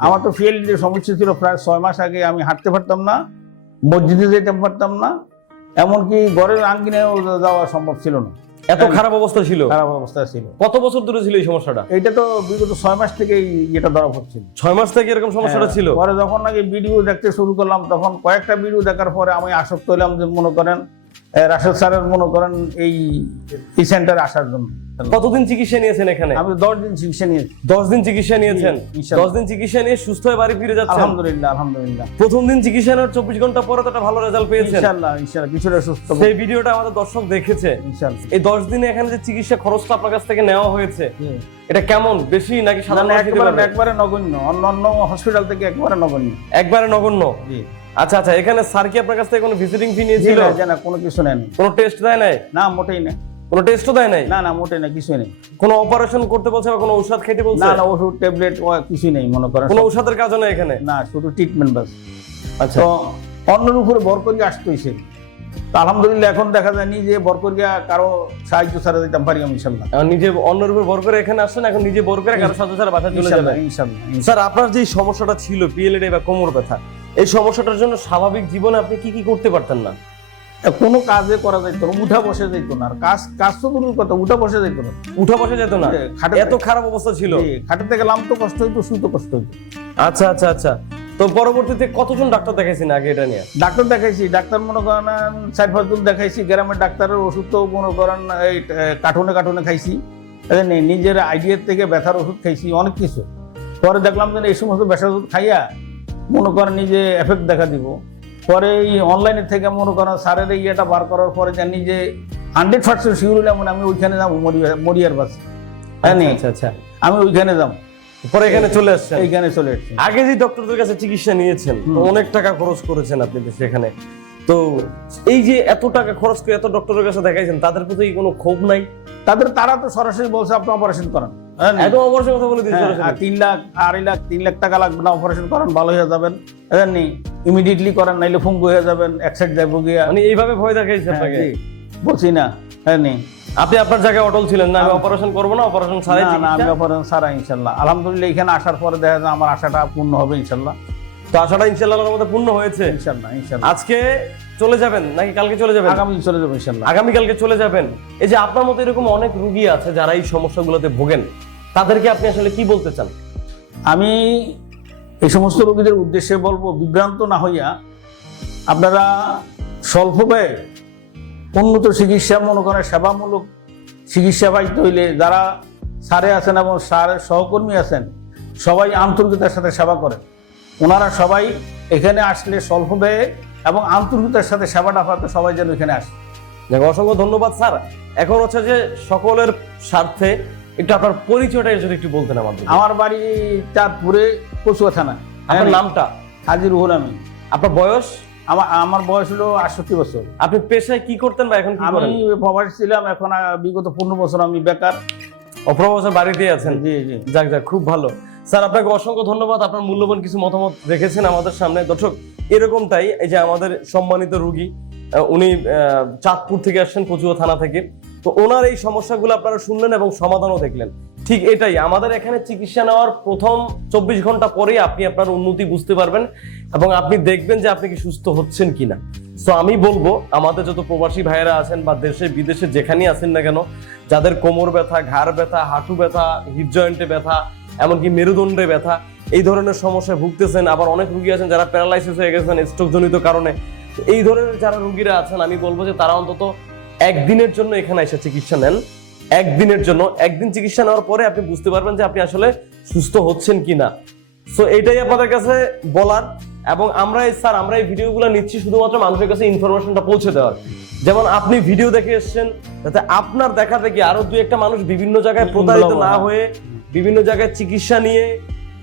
আমার তো ফিএলডি সমস্যা ছিল প্রায় 6 মাস আগে। আমি হাঁটতে পারতাম না, মসজিদে যেতে পারতাম না, এমনকি ঘরের আঙ্গিনায়ও যাওয়া সম্ভব ছিল না। এত খারাপ অবস্থা ছিল? খারাপ অবস্থা ছিল। কত বছর ধরে ছিল এই সমস্যাটা? এটা তো বিগত 6 মাস থেকেই এটা ধরা পড়ছিল। 6 মাস থেকে এরকম সমস্যাটা ছিল? পরে যখন নাকি ভিডিও দেখতে শুরু করলাম, তখন কয়েকটা ভিডিও দেখার পরে আমি আসক্ত হলাম, যে মনে করেন রাশেদ স্যারের মনে করেন এই সেন্টারে আসার জন্য। কতদিন চিকিৎসা নিয়েছেন এখানে? আমি 10 দিন চিকিৎসা নিয়েছি। 10 দিন চিকিৎসা নিয়েছেন? ইনশাআল্লাহ। 10 দিন চিকিৎসা নিয়ে সুস্থ হয়ে বাড়ি ফিরে যাচ্ছেন? আলহামদুলিল্লাহ, আলহামদুলিল্লাহ। প্রথম দিন চিকিৎসা নেওয়ার 24 ঘন্টা পরে তো একটা ভালো রেজাল্ট পেয়েছেন? ইনশাআল্লাহ, ইনশাআল্লাহ কিছুটা সুস্থ। সেই ভিডিওটা আমাদের দর্শক দেখেছে। ইনশাআল্লাহ। এই 10 দিনে এখানে যে চিকিৎসা খরচটা আপনার কাছ থেকে নেওয়া হয়েছে, এটা কেমন? বেশি নাকি সাধারণ? একবারে নগণ্য। অন্য হসপিটাল থেকে একবারে নগণ্য। একবারে নগণ্য? জি। আচ্ছা আচ্ছা, এখানে স্যার কি আপনার কাছ থেকে কোনো ভিজিটিং ফি নিয়েছিল? না, কোনো কিছু নেই। কোনো টেস্ট দেয় নাই? না, মোটেই না। কোনো টেস্টও দেয় নাই? না, মোটেই না, কিছু নেই। কোনো অপারেশন করতে বলছে বা কোনো ঔষধ খেতে বলছে? না, ওষুধ ট্যাবলেট কিছু নেই মনে করেন। কোনো ঔষধের কাজও নেই এখানে? না, শুধু ট্রিটমেন্ট বাস। আচ্ছা। তো অন্যের উপরে ভর করে আসতে হয়েছে। তো আলহামদুলিল্লাহ এখন দেখা যায় নিজে ভর করে কারো সাহায্য ছাড়া দিতাম পারি আমি, ইনশাআল্লাহ। নিজে অন্যের উপর ভর করে এখানে আসছেন, এখন নিজে ভর করে কারো সাহায্য ছাড়া বাসায় চলে যাবেন? ইনশাআল্লাহ। স্যার, আপনার যে সমস্যাটা ছিল পিএলএডি বা কোমর ব্যথা, এই সমস্যাটার জন্য স্বাভাবিক জীবনে আপনি কি কি করতে পারতেন না? কোনো কাজে করা যেত না, উঠা বসে যেত না। আর কাজ তো দূরের কথা, উঠা বসে যেত না। উঠা বসে যেত না? এত খারাপ অবস্থা ছিল? খাটের থেকে নামতে কষ্ট হইতো, শুইতে কষ্ট হইতো। আচ্ছা আচ্ছা আচ্ছা। তো পরবর্তীতে কতজন ডাক্তার দেখাইছেন আগে এটা নিয়ে? ডাক্তার দেখাইছি, ডাক্তার মনে করেন 4-5 জন দেখাইছি। গ্রামের ডাক্তারের ওষুধ তো মনে করেন এই কার্টুনে খাইছি। নিজের আইডিয়ার থেকে ব্যথার ওষুধ খাইছি, অনেক কিছু। পরে দেখলাম যে এই সমস্ত ব্যথার ওষুধ খাইয়া মনে করেন নিজে এফেক্ট দেখা দিব। পরে এই অনলাইনের থেকে মনে করেন স্যারের এই ইয়েটা বার করার পরে যে নিজে 100% শিওর হইলাম আমি ওইখানে যাবো, মরিয়ার বাসে। আচ্ছা আচ্ছা, আমি ওইখানে যাবো। পরে এখানে চলে আসছেন? এইখানে চলে এসেছি। আগে যে ডক্টরদের কাছে চিকিৎসা নিয়েছেন, তো অনেক টাকা খরচ করেছেন আপনি সেখানে। তো এই যে এত টাকা খরচ করে এত ডক্টরের কাছে দেখাইছেন, তাদের প্রতি কোনো ক্ষোভ নাই? তারা তো সরাসরি বলছে আপনি অপারেশন করেন। একদম অপারেশন কথা বলে দিয়েছে? 3 লাখ 2.5 লাখ 3 লাখ টাকা লাগবে না, অপারেশন করেন, ভালো হয়ে যাবেন। ইমিডিয়েটলি করেন, নাইলে ফুঙ্গু হয়ে যাবেন, এক সাইড যাবো গিয়া। মানে এইভাবে ভয় দেখাইছে আপনাকে? বলছি না। আপনি আপনার জায়গায় অটল ছিলেন না, আমি অপারেশন করবো না, অপারেশন ছাড়াই না, আমি অপারেশন ছাড়া ইনশাল্লাহ। আলহামদুলিল্লাহ এখানে আসার পরে দেখা যায় আমার আশাটা পূর্ণ হবে ইনশাল্লাহ। তো আশাটা ইনশাআল্লাহর মধ্যে পূর্ণ হয়েছে? ইনশাল্লাহ, ইনশাল্লাহ। আজকে চলে যাবেন নাকি কালকে চলে যাবেন? আগামী চলে যাবো ইনশাল্লাহ। আগামী কালকে চলে যাবেন। এই যে আপনার মতো এরকম অনেক রোগী আছে যারা এই সমস্যাগুলোতে ভোগেন, তাদেরকে আপনি আসলে কি বলতে চান? আমি এই সমস্ত রোগীদের উদ্দেশ্যে বলবো, বিভ্রান্ত না হইয়া আপনারা স্বল্প ব্যয়ে উন্নত চিকিৎসা মনে করেন সেবামূলক চিকিৎসা পাইতে হইলে যারা স্যারে আছেন এবং স্যারের সহকর্মী আছেন, সবাই আন্তরিকতার সাথে সেবা করেন। ওনারা সবাই এখানে আসলে স্বল্প ব্যয়ে এবং আন্তরিকতার সাথে সেবাটা পাতে সবাই যেন এখানে আসে। অসংখ্য ধন্যবাদ স্যার। এখন হচ্ছে যে সকলের স্বার্থে একটু আপনার পরিচয়টা যদি একটু বলতেন আমাদের। আমার বাড়ি চাঁদপুরে, কচুয়া থানা। আপনার নামটা? হাজি রুহুল আমিন। আপনার বয়স? আমার বয়স হলো 68 বছর। আপনি পেশায় কি করতেন বা এখন কি করেন? আমি প্রবাসী ছিলাম, এখন বিগত 15 বছর আমি বেকার। অপ্রবাসে বাড়িতেই আছেন? জি জি। যাক যাক, খুব ভালো। স্যার, আপনাকে অসংখ্য ধন্যবাদ, আপনার মূল্যবান কিছু মতামত রেখেছেন আমাদের সামনে। দর্শক, এরকমটাই এই যে আমাদের সম্মানিত রোগী, উনি চাঁদপুর থেকে আসছেন, কচুয়া থানা থেকে। তো ওনার এই সমস্যাগুলো আপনারা শুনলেন এবং সমাধানও দেখলেন। ঠিক এটাই আমাদের এখানে চিকিৎসা নেওয়ার প্রথম 24 ঘন্টা পরেই আপনি আপনার উন্নতি বুঝতে পারবেন এবং আপনি দেখবেন যে আপনি কি সুস্থ হচ্ছেন কিনা। তো আমি বলবো আমাদের যত প্রবাসী ভাইয়েরা আছেন বা দেশে বিদেশে যেখানেই আছেন না কেন, যাদের কোমর ব্যথা, ঘাড় ব্যথা, হাঁটু ব্যথা, হিপ জয়েন্টে ব্যথা, এমনকি মেরুদণ্ডে ব্যথা, এই ধরনের সমস্যায় ভুগতেছেন। আবার অনেক রোগী আছেন যারা প্যারালাইসিস হয়ে গেছেন স্ট্রোক জনিত কারণে। এই ধরনের যারা রোগীরা আছেন, আমি বলবো যে তারা অন্তত একদিনের জন্য এখানে এসে চিকিৎসা নেন। একদিনের জন্য, একদিন চিকিৎসা নেওয়ার পরে আপনি বুঝতে পারবেন যে আপনি আসলে সুস্থ হচ্ছেন কিনা। সো এটাই আপনাদের কাছে বলার। এবং আমরা এই ভিডিওগুলো নিচ্ছি শুধুমাত্র মানুষের কাছে ইনফরমেশনটা পৌঁছে দেওয়ার। যেমন আপনি ভিডিও দেখে এসেছেন, যাতে আপনার দেখা দেখি আরো 2-1টা মানুষ বিভিন্ন জায়গায় প্রতারিত না হয়ে, বিভিন্ন জায়গায় চিকিৎসা নিয়ে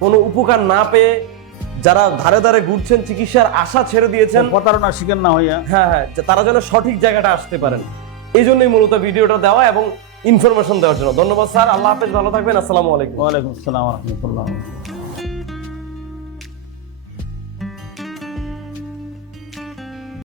কোনো উপকার না পেয়ে, যারা ধারে ধারে ঘুরছেন, চিকিৎসার আশা ছেড়ে দিয়েছেন, প্রতারণার শিকার না হইয়া, হ্যাঁ, তারা যেন সঠিক জায়গাটা আসতে পারেন। এই জন্যই মূলত ভিডিওটা দেওয়া এবং ইনফরমেশন দেওয়ার জন্য। ধন্যবাদ স্যার, আল্লাহ হাফেজ, ভালো থাকবেন। আসসালামু আলাইকুম। ওয়ালাইকুম আসসালাম ওয়া রাহমাতুল্লাহ।